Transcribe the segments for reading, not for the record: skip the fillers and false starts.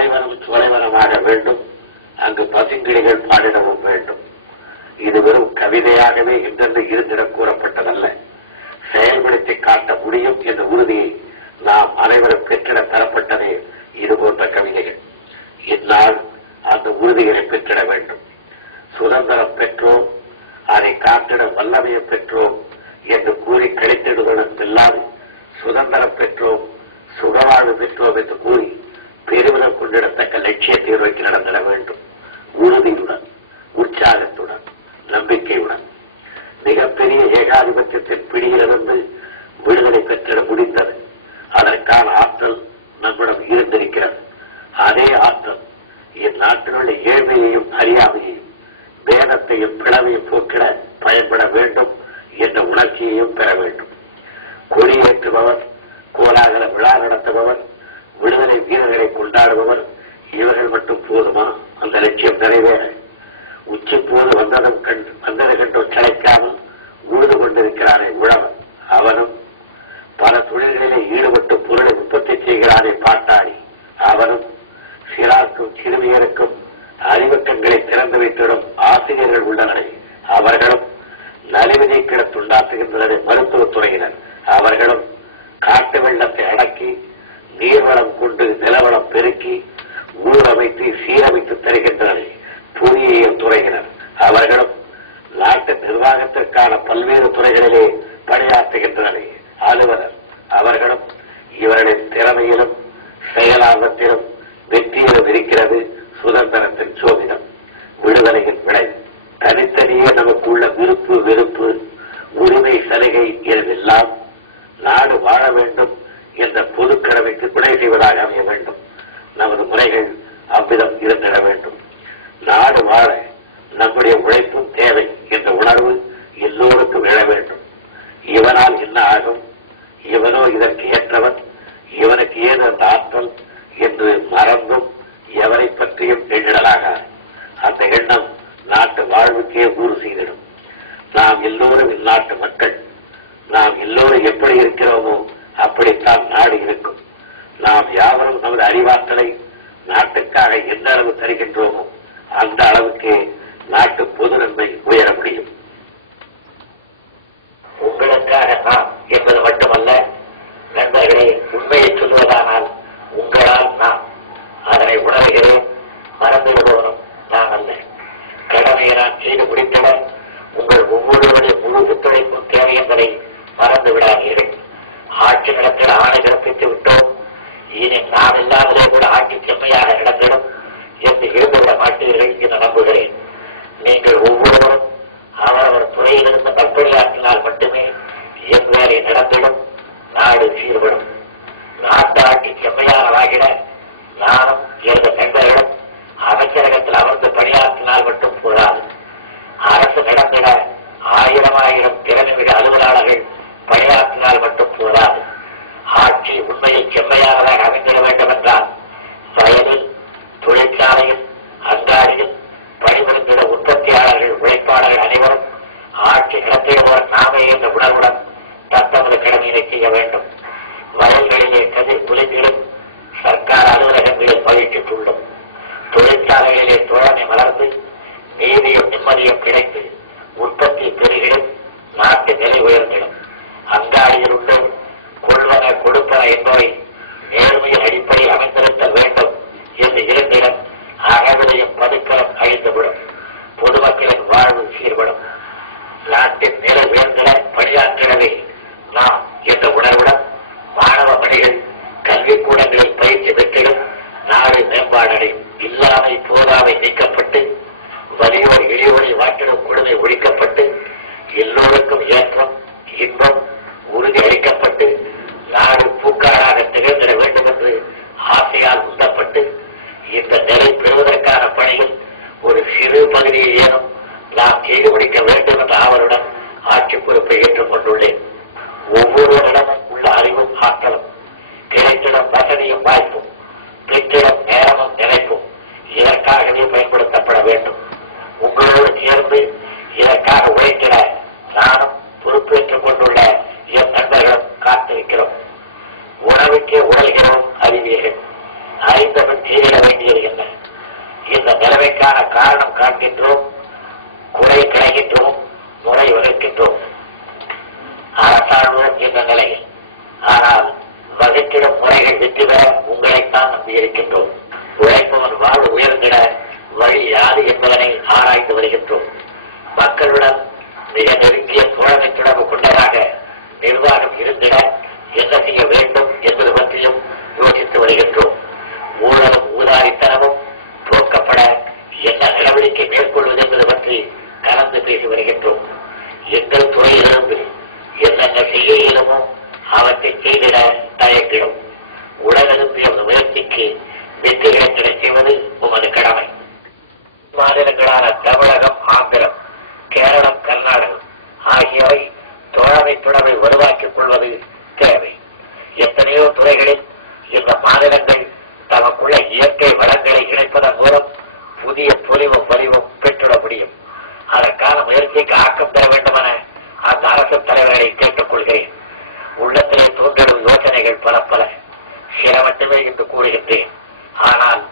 பாலைவனம் சோலைவனமாக வேண்டும், அங்கு பசுங்கிளிகள் பாடிடவும் வேண்டும். இது வெறும் கவிதையாகவே இன்றென்று இருந்திடம் கூறப்பட்டதல்ல. செயல்படுத்தி காட்ட முடியும் என்ற உறுதியை நாம் அனைவரும் பெற்றிட தரப்பட்டதே இது போன்ற கவிதைகள். இந்நாள் அந்த உறுதிகளை பெற்றிட வேண்டும். சுதந்திரம் பெற்றோம், அதை காத்திட வல்லமையை பெற்றோம் என்று கூறி கழித்திடுவதற்கில்லாது சுதந்திரம் பெற்றோம், சுகவாழ்வு பெற்றோம் என்று கூறி பெருமிதம் கொண்டிடத்தக்க லட்சியத்தை நோக்கி நடந்திட வேண்டும். உறுதியுடன், உற்சாகத்துடன், நம்பிக்கையுடன். மிகப்பெரிய ஏகாதிபத்தியத்தின் பிடியிலிருந்து விடுதலை பெற்றிட முடிந்தது. அதற்கான ஆற்றல் நம்மிடம் இருந்திருக்கிறது. அதே ஆற்றல் இந்நாட்டினுடைய ஏழ்மையையும் அறியாமையையும் வேதத்தையும் பிளவையும் போக்கிட பயன்பட வேண்டும் என்ற உணர்ச்சியையும் பெற வேண்டும். கொடியேற்றுபவர், கோலாகல விழா நடத்துபவர், விடுதலை வீரர்களை கொண்டாடுபவர் இவர்கள் மட்டும் போதுமா அந்த லட்சியம் நிறைவேற? உச்சி போது வந்தது கண்டோ கிடைக்காமல் உழுது கொண்டிருக்கிறானே உழவன், அவனும் பல தொழில்களிலே ஈடுபட்டு பொருளை உற்பத்தி செய்கிறானே பாட்டாளி, அவனும் சிறாருக்கும் சிறுமியருக்கும் அறிவுக்கண்களை திறந்து வைத்திடும் ஆசிரியர்கள் உள்ளனரே அவர்களும், நலிவினை கிட துண்டாற்றுகின்றனரே மருத்துவத்துறையினர் அவர்களும், காட்டு வெள்ளத்தை அடக்கி நீர்வளம் கொண்டு நிலவளம் பெருக்கி ஊரமைத்து சீரமைத்து தருகின்றனரே பொறியியல் துறையினர் அவர்களும், நாட்டு நிர்வாகத்திற்கான பல்வேறு துறைகளிலே பணியாற்றுகின்றனரே அலுவலர் அவர்களும், இவர்களின் திறமையிலும் செயலார்வத்திலும் வெற்றியிலும் இருக்கிறது சுதந்திரத்தின் சோதிடம், விடுதலையின் விளைவு. தனித்தனியே நமக்குள்ள விருப்பு வெறுப்பு, உரிமை சலுகை எல்லாம் நாடு வாழ வேண்டும் என்ற பொது கடமைக்கு துணை செய்வதாக அமைய வேண்டும். நமது முறைகள் அவ்விதம் இருந்திட வேண்டும். நாடு வாழ நம்முடைய உழைப்பும் தேவை என்ற உணர்வு எல்லோருக்கும் எழ வேண்டும். இவனால் என்ன ஆகும், இவனோ இதற்கு ஏற்றவன், இவனுக்கு ஏது அந்த ஆற்றல் என்று மறந்தும் எவரை பற்றியும் எண்ணிடலாக. அந்த எண்ணம் நாட்டு வாழ்வுக்கே ஊறு செய்திடும். நாம் எல்லோரும் இந்நாட்டு மக்கள். நாம் எல்லோரும் எப்படி இருக்கிறோமோ அப்படித்தான் நாடு இருக்கும். நாம் யாவரும் நமது அறிவாற்றலை நாட்டுக்காக எந்த அளவு தருகின்றோமோ அந்த அளவுக்கு நாட்டு பொது நன்மை உயர முடியும். உங்களுக்காக நான் என்பது மட்டுமல்ல நண்பர்களே, உண்மையை சொல்வதானால் உங்களால் நான் அதனை உணர்கிறேன். மறந்துவிடுவோம் நான் அல்ல. கடமையை நான் செய்து முடித்திட உங்கள் ஒவ்வொருவருடைய முழு ஒத்துழைப்பும் தேவை என்பதை மறந்து விடாதீர்கள். ஆட்சி நடத்திட ஆணை பிறப்பித்து விட்டோம். இனி நாம் இல்லாமலே கூட ஆட்சி செம்மையாக நடந்திடும் என்று இருந்துவிட மாட்டீர்கள் என்று நம்புகிறேன். நீங்கள் ஒவ்வொருவரும் அவரவர் துறையிலிருந்து நற்பணியாற்றினால் மட்டுமே என் வேலை நடந்திடும், நாடு சீர்படும். நாட்டு ஆட்சி செம்மையானதாகிட நானும் எனது நண்பர்களும் அமைச்சரகத்தில் அமர்ந்து பணியாற்றினால் மட்டும் போதாது. அரசு நடந்திட 1000 திறன்மிகு அலுவலர்கள் பணியாற்றினால் மட்டும் போதாது. ஆட்சி உண்மையில் செம்மையானதாக அமைந்திட வேண்டும் என்றால் வயலில், தொழிற்சாலையில், அங்காடியில் பணிபுரிந்திட உற்பத்தியாளர்கள், உழைப்பாளர்கள் அனைவரும் ஆட்சி நடத்திடுவோர் நாமே என்ற உணர்வுடன் தத்தமது கடமையினை செய்ய வேண்டும். வயல்களிலே கதிர் குளித்திடும், சர்க்கார் அலுவலகங்களில் பயிற்சி துள்ளும், தொழிற்சாலைகளிலே தோழமை மலர்ந்து நீதியும் நிம்மதியும் கிடைத்து உற்பத்தி பெருகிடும், நாட்டு நிலை உயர்ந்திடும். அங்காடியில் உள்ள கொள்வன கொடுப்பன என்பவை நேர்மையின் அடிப்படையில் அமைந்திருத்தல் வேண்டும் என்று இருந்திடம் அகவிலையும் பதுக்கலம் அழிந்துவிடும். பொதுமக்களின் வாழ்வு சீர்படும். நாட்டின் நிலை உயர்ந்திட பணியாற்றிடவே நாம் என்ற உணர்வுடன் மாணவ பணிகள் கல்விக்கூடங்களில் பயிற்சி பெற்றிடும், நாடு மேம்பாடடையும். இல்லாமை போதாமை நீக்கப்பட்டு வலியோர் இழியோரை வாட்டிடும் கொடுமை ஒழிக்கப்பட்டு எல்லோருக்கும் ஏற்றம் இன்பம் உறுதி அளிக்கப்பட்டு நாடு பூக்காடாக திகழ்ந்திட வேண்டும் என்று ஆசையால் உந்தப்பட்டு இந்த நிலை பெறுவதற்கான பணியில் ஒரு சிறு பகுதியை ஏனும் நாம் செய்து முடிக்க வேண்டும் என்ற ஆவலுடன் ஆட்சி பொறுப்பை ஏற்றுக் கொண்டுள்ளேன். ஒவ்வொருவரிடமும் உள்ள அறிவும் ஆற்றலும், கிடைத்திடம் வசதியும் வாய்ப்பும், பெற்றிடம் நேரமும் நினைப்பும் இதற்காகவே பயன்படுத்தப்பட வேண்டும். உங்களோடு சேர்ந்து இதற்காக உழைத்திட நானும் பொறுப்பேற்றுக் கொண்டுள்ள என் நண்பர்களும் காத்திருக்கிறோம். உணவுக்கே உழைகிறோம் அறிவீர்கள். அறிந்தவன் தீரிட வேண்டும். இந்த நிலைமைக்கான காரணம் காண்கின்றோம், குறை கிடைக்கின்றோம், முறை வகுக்கின்றோம், அரசாழ்வோம் என்ற நிலையில். ஆனால் வகுத்திடும் முறைகள் வெற்றி பெற உங்களைத்தான் நம்பியிருக்கின்றோம். உழைப்பவன் வாழ்வு உயர்ந்திட வழி யாது என்பதனை ஆராய்ந்து வருகின்றோம். மக்களுடன் மிக நெருங்கிய தோழமை தொடர்பு கொண்டதாக நிர்வாகம் இருந்திட என்ன செய்ய வேண்டும் என்பது பற்றியும் யோசித்து வருகின்றோம். ஊழலும் ஊதாரித்தனமும் போக்கப்பட என்ன நடவடிக்கை மேற்கொள்வது என்பது பற்றி கலந்து பேசி வருகின்றோம். எங்கள் துறையிலிருந்து என்னென்ன செய்ய இயலுமோ அவற்றை செய்திட தயக்கிடும். உலகெழும்பிய முயற்சிக்கு வெற்றி கிடைக்கச் செய்வது உமது கடமை. மாநிலங்களான தமிழகம், ஆந்திரம், கேரளம், கர்நாடகம் ஆகியவை தோழமை தொடர்பை உருவாக்கிக் கொள்வது தேவை. எத்தனையோ துறைகளில் இந்த மாநிலங்கள் தமக்குள்ள இயற்கை வளங்களை இணைப்பதன் மூலம் புதிய பொலிவும் வலிவும் பெற்றுட முடியும். அதற்கான முயற்சிக்கு ஆக்கம் தர வேண்டுமென அந்த அரசு தலைவர்களை கேட்டுக் கொள்கிறேன். உள்ளத்திலே தோன்றிடும் யோசனைகள் பல பல, சில மட்டுமே என்று கூறுகின்றேன். ஆனால்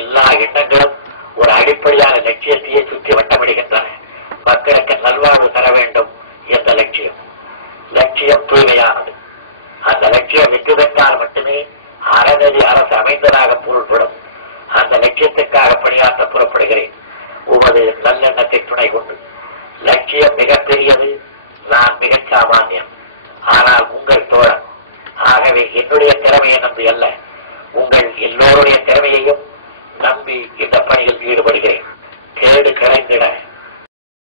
எல்லா எண்ணங்களும் ஒரு அடிப்படையான லட்சியத்தையே சுற்றி வட்டமிடுகின்றன. மக்களுக்கு நல்வாழ்வு தர வேண்டும் என்ற லட்சியம். லட்சியம் தூய்மையானது. அந்த லட்சியம் வெற்றி பெற்றால் மட்டுமே அறநெறி அரசு அமைந்ததாக பொருள்படும். அந்த லட்சியத்துக்காக பணியாற்ற புறப்படுகிறேன். உமது நல்லெண்ணத்தை துணை கொண்டு. லட்சியம் மிகப்பெரியது, நான் மிகச் சாமானியம். ஆனால் உங்கள் தோழன். ஆகவே என்னுடைய திறமையை நம்பி அல்ல, உங்கள் எல்லோருடைய திறமையையும் நம்பி இந்த பணியில் ஈடுபடுகிறேன். கேடு கலைந்திட